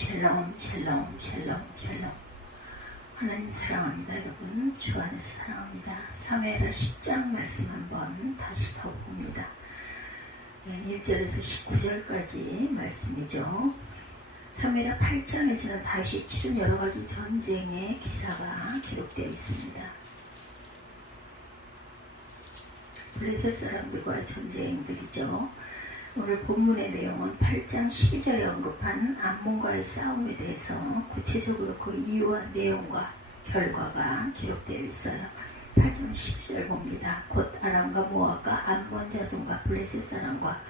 샬롬 샬롬 샬롬 샬롬. 하나님 사랑합니다. 여러분 주 안에서 사랑합니다. 사무엘하 10장 말씀 한번 다시 더 봅니다. 1절에서 19절까지 말씀이죠. 사무엘하 8장에서는 다윗이 치른 여러가지 전쟁의 기사가 기록되어 있습니다. 블레셋 사람들과의 전쟁들이죠. 오늘 본문의 내용은 8장 12절에 언급한 암몬과의 싸움에 대해서 구체적으로 그 이유와 내용과 결과가 기록되어 있어요. 8장 12절 봅니다. 곧 아람과 모압과 암몬 자손과 블레셋 사람과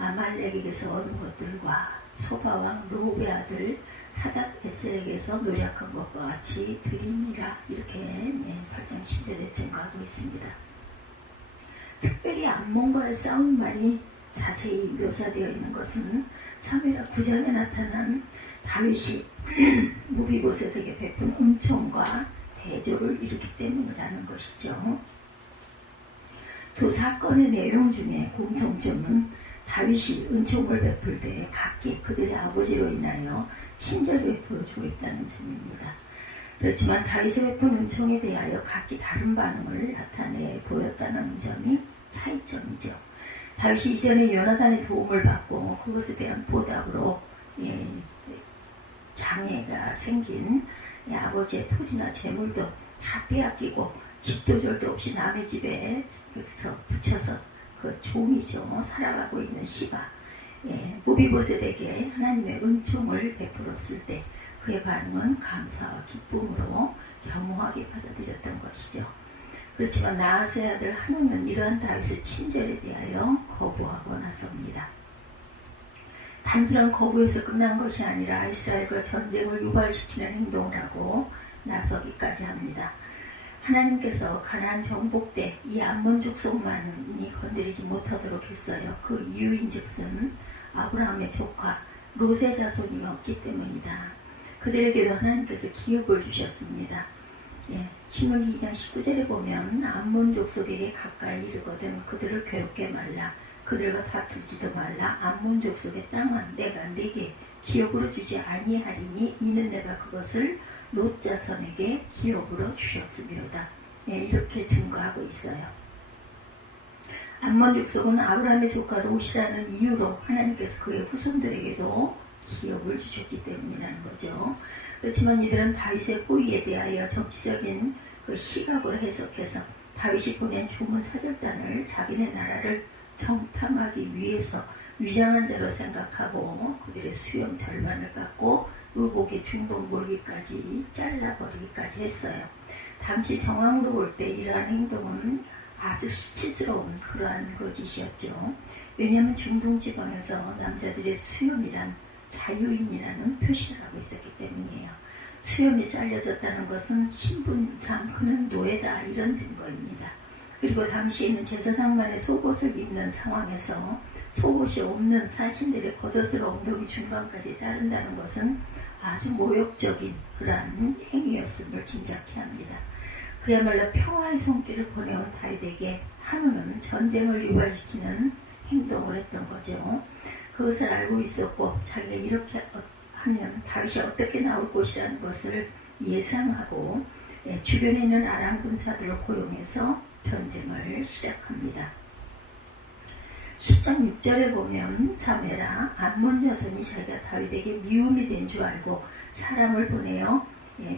아말렉에게서 얻은 것들과 소바왕 로베 아들 하닷 에셀에게서 노력한 것과 같이 드리니라. 이렇게 8장 10절에 증거하고 있습니다. 특별히 암몬과의 싸움만이 자세히 묘사되어 있는 것은 사무엘하 9장에 나타난 다윗이 무비보셋에게 베푼 은총과 대조를 이루기 때문이라는 것이죠. 두 사건의 내용 중에 공통점은 다윗이 은총을 베풀 때 각기 그들의 아버지로 인하여 친절을 베풀어 주고 있다는 점입니다. 그렇지만 다윗의 베푼 은총에 대하여 각기 다른 반응을 나타내 보였다는 점이 차이점이죠. 다윗이 이전에 요나단의 도움을 받고 그것에 대한 보답으로 장애가 생긴 아버지의 토지나 재물도 다 빼앗기고 집도절도 없이 남의 집에 붙여서 그 종이죠. 살아가고 있는 시바 무비보셋에게 하나님의 은총을 베풀었을 때 그의 반응은 감사와 기쁨으로 겸허하게 받아들였던 것이죠. 그렇지만 나하스의 아들 한운은 이러한 다윗의 친절에 대하여 거부하고 나섭니다. 단순한 거부에서 끝난 것이 아니라 이스라엘과 전쟁을 유발시키는 행동을 하고 나서기까지 합니다. 하나님께서 가나안 정복 때 이 암몬 족속만이 건드리지 못하도록 했어요. 그 이유인즉슨 아브라함의 조카 롯의 자손이었기 때문이다. 그들에게도 하나님께서 기업을 주셨습니다. 신문기 2장 19절에 보면 암몬 족속에게 가까이 이르거든 그들을 괴롭게 말라. 그들과 다투지도 말라. 암몬 족속의 땅은 내가 네게 기업으로 주지 아니하리니 이는 내가 그것을 롯 자손에게 기업으로 주셨으리로다. 이렇게 증거하고 있어요. 암몬 족속은 아브라함의 조카 롯이라는 이유로 하나님께서 그의 후손들에게도 기업을 주셨기 때문이라는 거죠. 그렇지만 이들은 다윗의 호의에 대하여 정치적인 그 시각으로 해석해서 다윗이 보낸 주문 사절단을 자기네 나라를 정탐하기 위해서 위장한 자로 생각하고 그들의 수염 절반을 깎고 의복의 중동 몰기까지 잘라버리기까지 했어요. 당시 정황으로 볼 때 이러한 행동은 아주 수치스러운 그러한 거짓이었죠. 왜냐하면 중동 지방에서 남자들의 수염이란 자유인이라는 표시를 하고 있었기 때문이에요. 수염이 잘려졌다는 것은 신분상 그는 노예다 이런 증거입니다. 그리고 당시에는 제사장만의 속옷을 입는 상황에서 속옷이 없는 사신들의 겉옷으로 엉덩이 중간까지 자른다는 것은 아주 모욕적인 그러한 행위였음을 짐작케 합니다. 그야말로 평화의 손길을 보내온 다윗에게 한우는 전쟁을 유발시키는 행동을 했던 거죠. 그것을 알고 있었고 자기가 이렇게 하면 다윗이 어떻게 나올 것이라는 것을 예상하고 주변에 있는 아람 군사들을 고용해서 전쟁을 시작합니다. 10장 6절에 보면 사무엘아 암몬 자손이 자기가 다윗에게 미움이 된 줄 알고 사람을 보내어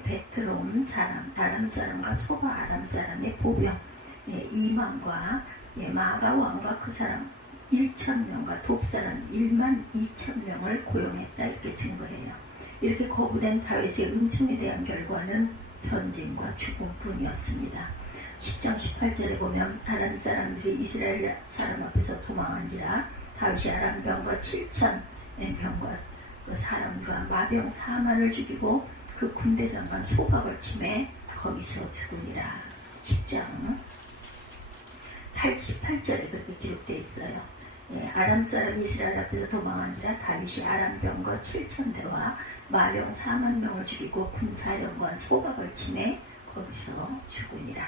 베트롬 사람, 아람 사람과 소바 아람 사람의 보병 이만과 마가 왕과 그 사람 1,000명과 돕사람 1만 2,000명을 고용했다 이렇게 증거해요. 이렇게 거부된 다윗의 은총에 대한 결과는 전쟁과 죽음뿐이었습니다. 10장 18절에 보면 아람 사람들이 이스라엘 사람 앞에서 도망한지라 다윗이 아람 병과 7,000병과 그 사람과 마병 4만을 죽이고 그 군대 장관 소박을 침해 거기서 죽으니라. 10장 18절에 그렇게 기록되어 있어요. 아람 사람 이스라엘 앞에서 도망한지라 다윗이 아람 병거 7,000대와 마병 4만 명을 죽이고 군사령관 소박을 침해 거기서 죽으니라.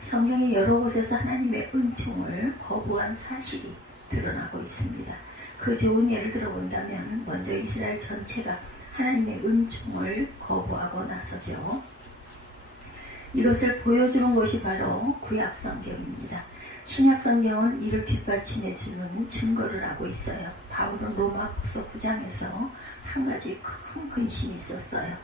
성경의 여러 곳에서 하나님의 은총을 거부한 사실이 드러나고 있습니다. 그 좋은 예를 들어본다면 먼저 이스라엘 전체가 하나님의 은총을 거부하고 나서죠. 이것을 보여주는 것이 바로 구약성경입니다. 신약성경은 이를 뒷받침해주는 증거를 하고 있어요. 바울은 로마서 9장에서 한 가지 큰 근심이 있었어요.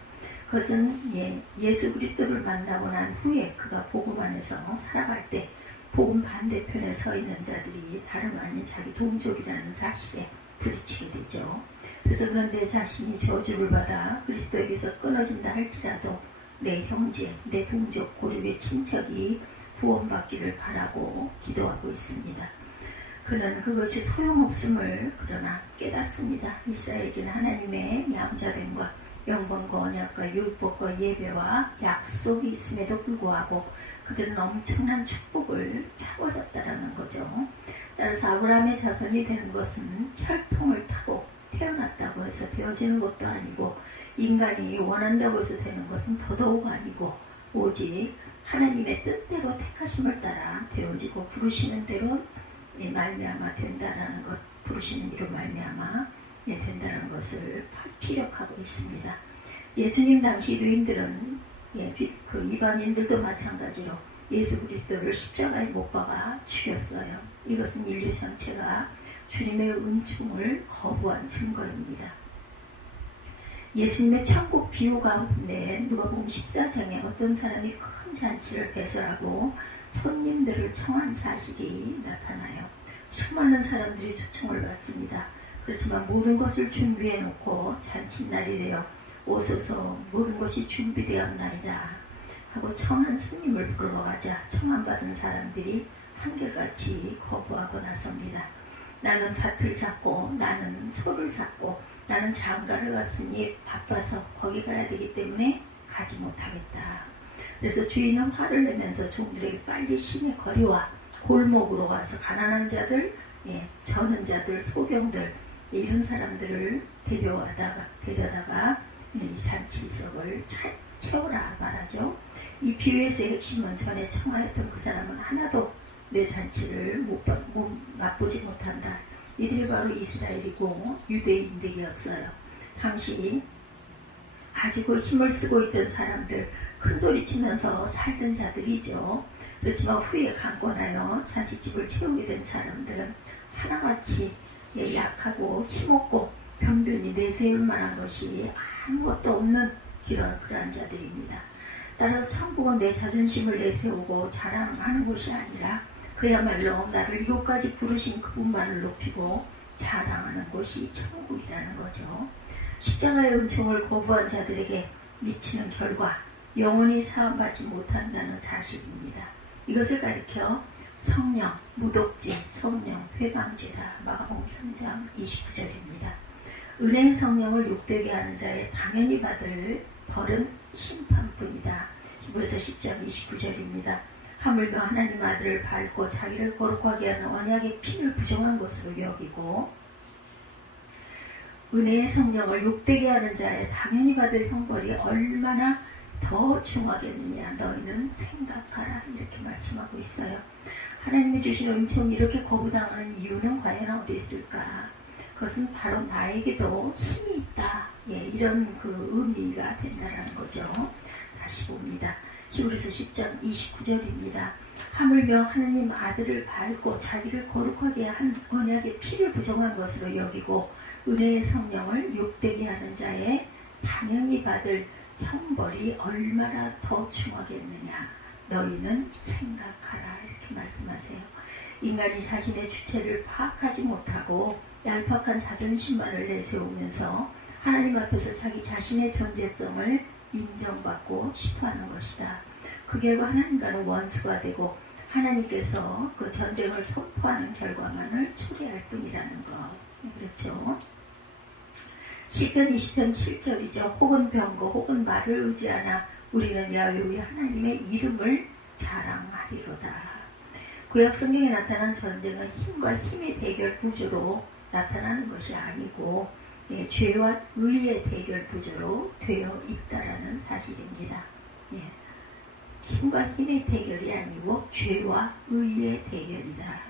그것은 예수 그리스도를 만나고 난 후에 그가 복음 안에서 살아갈 때 복음 반대편에 서 있는 자들이 다름 아닌 자기 동족이라는 사실에 부딪히게 되죠. 그래서 그런 내 자신이 저주를 받아 그리스도에게서 끊어진다 할지라도 내 형제, 내 동족, 고립의 친척이 구원받기를 바라고 기도하고 있습니다. 그는 그것이 소용없음을 그러나 깨닫습니다. 이스라엘에게는 하나님의 양자됨과 영광과 언약과 율법과 예배와 약속이 있음에도 불구하고 그들은 엄청난 축복을 차버렸다라는 거죠. 따라서 아브라함의 자손이 되는 것은 혈통을 타고 태어났다고 해서 되어지는 것도 아니고 인간이 원한다고 해서 되는 것은 더더욱 아니고 오직 하나님의 뜻대로 택하심을 따라 되어지고 부르시는 대로 말미암아 된다라는 것, 부르시는 이로 말미암아 된다는 것을 피력하고 있습니다. 예수님 당시 유대인들은 그 이방인들도 마찬가지로 예수 그리스도를 십자가에 못 박아 죽였어요. 이것은 인류 전체가 주님의 은총을 거부한 증거입니다. 예수님의 천국 비유 가운데 누가복음 14장에 어떤 사람이 큰 잔치를 배설하고 손님들을 청한 사실이 나타나요. 수많은 사람들이 초청을 받습니다. 그렇지만 모든 것을 준비해 놓고 잔칫날이 되어 오소서 모든 것이 준비되었나이다 하고 청한 손님을 부르러 가자 청함받은 사람들이 한결같이 거부하고 나섭니다. 나는 밭을 샀고 나는 소를 샀고 나는 장가를 갔으니 바빠서 거기 가야 되기 때문에 가지 못하겠다. 그래서 주인은 화를 내면서 종들에게 빨리 시내 거리와 골목으로 가서 가난한 자들, 저는 자들, 소경들 이런 사람들을 데려다가 이 잔치석을 채우라 말하죠. 이 비유에서의 핵심은 전에 청하였던 그 사람은 하나도 내 잔치를 맛보지 못한다. 이들이 바로 이스라엘이고 유대인들이었어요. 당시 가지고 힘을 쓰고 있던 사람들, 큰소리치면서 살던 자들이죠. 그렇지만 후에 강권하여 잔치집을 채우게 된 사람들은 하나같이 약하고 힘없고 변변히 내세울 만한 것이 아무것도 없는 그러한 자들입니다. 따라서 천국은 내 자존심을 내세우고 자랑하는 곳이 아니라 그야말로 나를 이곳까지 부르신 그분만을 높이고 자랑하는 곳이 천국이라는 거죠. 십자가의 은총을 거부한 자들에게 미치는 결과 영원히 사함받지 못한다는 사실입니다. 이것을 가리켜 성령, 무독죄, 성령, 회방죄다. 마가복음 3장 29절입니다. 은혜의 성령을 욕되게 하는 자의 당연히 받을 벌은 심판뿐이다. 히브리서 10장 29절입니다. 하물며 하나님 아들을 밟고 자기를 거룩하게 하는 언약의 피를 부정한 것으로 여기고 은혜의 성령을 욕되게 하는 자의 당연히 받을 형벌이 얼마나 더 중하겠느냐 너희는 생각하라 이렇게 말씀하고 있어요. 하나님이 주신 은총이 이렇게 거부당하는 이유는 과연 어디 있을까? 그것은 바로 나에게도 힘이 있다. 이런 그 의미가 된다는 거죠. 다시 봅니다. 히브리서 10장 29절입니다. 하물며 하나님 아들을 밟고 자기를 거룩하게 한 언약의 피를 부정한 것으로 여기고 은혜의 성령을 욕되게 하는 자의 당연히 받을 형벌이 얼마나 더 중하겠느냐 너희는 생각하라 이렇게 말씀하세요. 인간이 자신의 주체를 파악하지 못하고 얄팍한 자존심만을 내세우면서 하나님 앞에서 자기 자신의 존재성을 인정받고 싶어하는 것이다. 그 결과 하나님과는 원수가 되고 하나님께서 그 전쟁을 선포하는 결과만을 초래할 뿐이라는 것. 그렇죠? 시편 20편 7절이죠. 혹은 병거 혹은 말을 의지하나 우리는 야훼 우리 하나님의 이름을 자랑하리로다. 구약 성경에 나타난 전쟁은 힘과 힘의 대결 구조로 나타나는 것이 아니고 죄와 의의 대결 구조로 되어 있다라는 사실입니다. 힘과 힘의 대결이 아니고 죄와 의의 대결이다.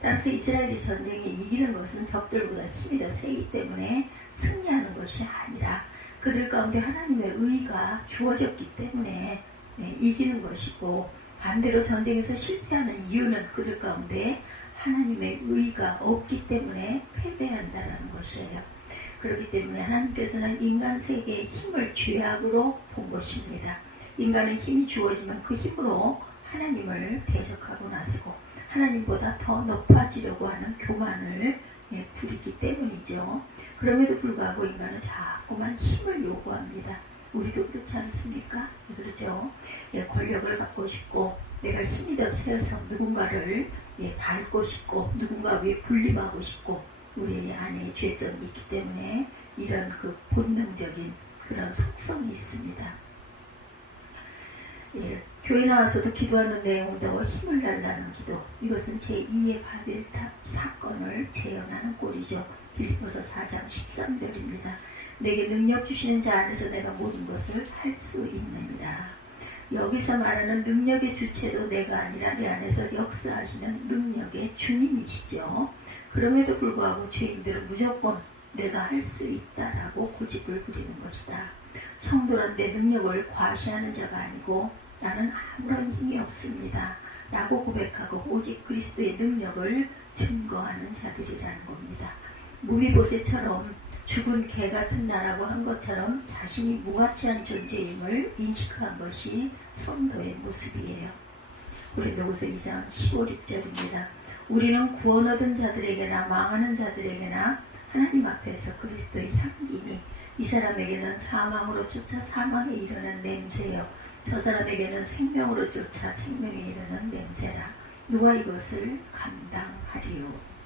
따라서 이스라엘이 전쟁에 이기는 것은 적들보다 힘이 더 세기 때문에 승리하는 것이 아니라 그들 가운데 하나님의 의가 주어졌기 때문에 이기는 것이고, 반대로 전쟁에서 실패하는 이유는 그들 가운데 하나님의 의가 없기 때문에 패배한다는 것이에요. 그렇기 때문에 하나님께서는 인간 세계의 힘을 죄악으로 본 것입니다. 인간은 힘이 주어지면 그 힘으로 하나님을 대적하고 나서고 하나님보다 더 높아지려고 하는 교만을 부리기 때문이죠. 그럼에도 불구하고 인간은 자꾸만 힘을 요구합니다. 우리도 그렇지 않습니까? 그렇죠. 권력을 갖고 싶고, 내가 힘이 더 세서 누군가를 밟고 싶고, 누군가 위에 군림하고 싶고, 우리 안에 죄성이 있기 때문에 이런 그 본능적인 그런 속성이 있습니다. 교회 나와서도 기도하는 내용도 힘을 달라는 기도, 이것은 제2의 바벨탑 사건을 재현하는 꼴이죠. 빌립보서 4장 13절입니다. 내게 능력 주시는 자 안에서 내가 모든 것을 할 수 있느니라. 여기서 말하는 능력의 주체도 내가 아니라 내 안에서 역사하시는 능력의 주님이시죠. 그럼에도 불구하고 죄인들은 무조건 내가 할 수 있다라고 고집을 부리는 것이다. 성도란 내 능력을 과시하는 자가 아니고 나는 아무런 힘이 없습니다 라고 고백하고 오직 그리스도의 능력을 증거하는 자들이라는 겁니다. 무비보셋처럼 죽은 개 같은 나라고 한 것처럼 자신이 무가치한 존재임을 인식한 것이 성도의 모습이에요. 고린도후서 2장 15, 16절입니다. 우리는 구원 얻은 자들에게나 망하는 자들에게나 하나님 앞에서 그리스도의 향기니 이 사람에게는 사망으로 쫓아 사망에 이르는 냄새요, 저 사람에게는 생명으로 쫓아 생명에 이르는 냄새라. 누가 이것을 감당하리요.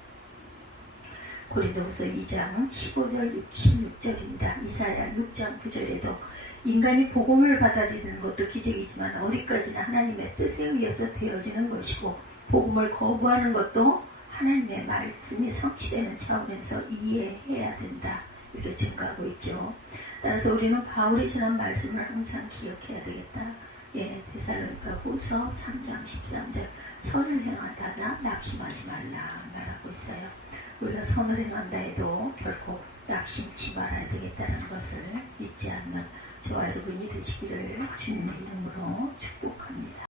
고린도후서 2장 15절 16절입니다. 이사야 6장 9절에도 인간이 복음을 받아들이는 것도 기적이지만 어디까지나 하나님의 뜻에 의해서 되어지는 것이고, 복음을 거부하는 것도 하나님의 말씀이 성취되는 차원에서 이해해야 된다, 이렇게 증가하고 있죠. 따라서 우리는 바울이 전한 말씀을 항상 기억해야 되겠다. 데살로니가 후서 3장 13절, 선을 행하다가 낙심하지 말라 말하고 있어요. 우리가 선을 행한다 해도 결코 낙심치 말아야 되겠다는 것을 잊지 않는 저와 여러분이 되시기를 주님의 이름으로 축복합니다.